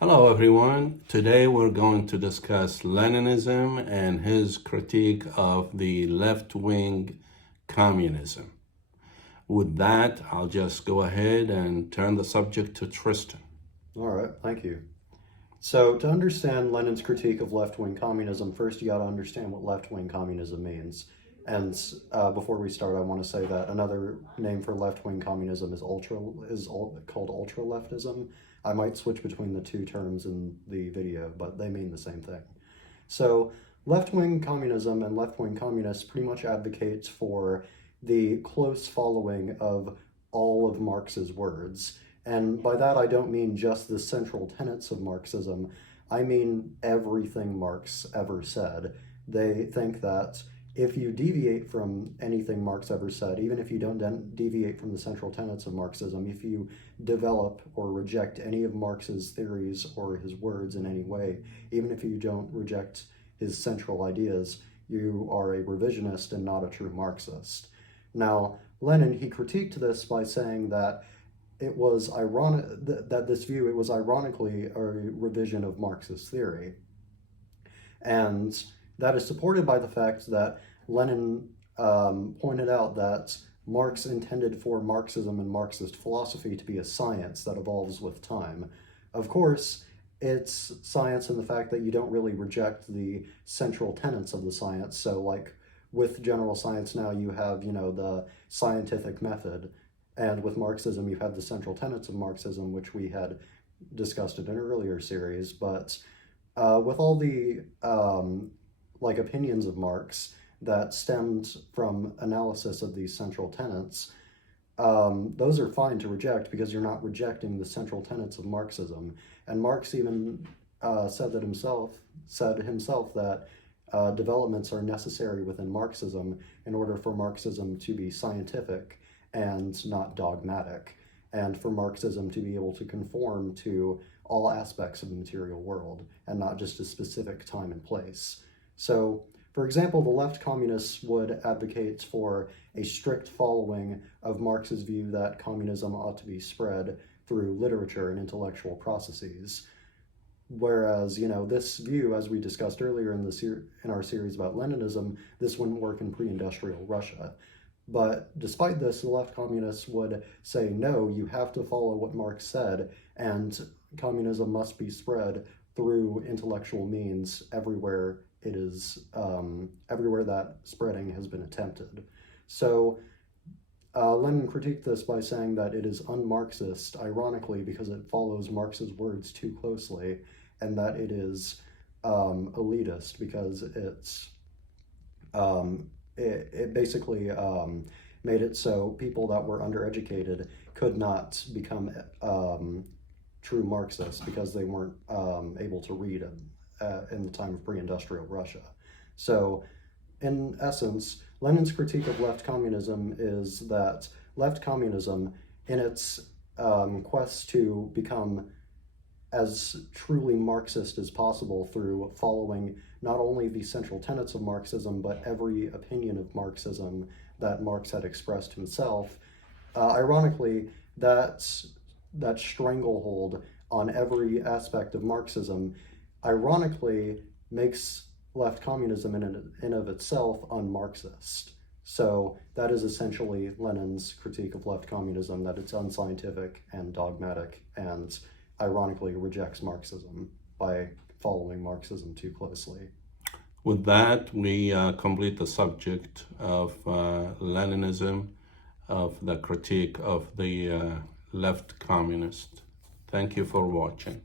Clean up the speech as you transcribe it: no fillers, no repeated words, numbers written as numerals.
Hello everyone. Today we're going to discuss Leninism and his critique of the left-wing communism. With that, I'll just go ahead and turn the subject to Tristan. All right, thank you. So to understand Lenin's critique of left-wing communism, first you got to understand what left-wing communism means. And before we start, I want to say that another name for left-wing communism is called ultra-leftism. I might switch between the two terms in the video, but they mean the same thing. So left-wing communism and left-wing communists pretty much advocates for the close following of all of Marx's words. And by that, I don't mean just the central tenets of Marxism. I mean everything Marx ever said. They think that if you deviate from anything Marx ever said, even if you don't deviate from the central tenets of Marxism, if you develop or reject any of Marx's theories or his words in any way, even if you don't reject his central ideas, you are a revisionist and not a true Marxist. Now, Lenin, he critiqued this by saying that it was ironic that this view, it was ironically a revision of Marxist theory. And that is supported by the fact that Lenin pointed out that Marx intended for Marxism and Marxist philosophy to be a science that evolves with time. Of course, it's science in the fact that you don't really reject the central tenets of the science. So like with general science now, you have, the scientific method. And with Marxism, you have the central tenets of Marxism, which we had discussed in an earlier series. But with all the opinions of Marx that stemmed from analysis of these central tenets, those are fine to reject because you're not rejecting the central tenets of Marxism. And Marx even said himself that developments are necessary within Marxism in order for Marxism to be scientific and not dogmatic, and for Marxism to be able to conform to all aspects of the material world and not just a specific time and place. So, for example, the left communists would advocate for a strict following of Marx's view that communism ought to be spread through literature and intellectual processes. Whereas, this view, as we discussed earlier in our series about Leninism, this wouldn't work in pre-industrial Russia. But despite this, the left communists would say, no, you have to follow what Marx said, and communism must be spread through intellectual means everywhere it is, everywhere that spreading has been attempted. So Lenin critiqued this by saying that it is un-Marxist, ironically, because it follows Marx's words too closely, and that it is elitist because it basically made it so people that were undereducated could not become true Marxists because they weren't able to read in the time of pre-industrial Russia. So, in essence, Lenin's critique of left communism is that left communism, in its quest to become as truly Marxist as possible through following not only the central tenets of Marxism, but every opinion of Marxism that Marx had expressed himself. Ironically, that stranglehold on every aspect of Marxism, ironically, makes left communism in and of itself un-Marxist. So that is essentially Lenin's critique of left communism, that it's unscientific and dogmatic, and ironically rejects Marxism by following Marxism too closely. With that, we complete the subject of Leninism, of the critique of the left communist. Thank you for watching.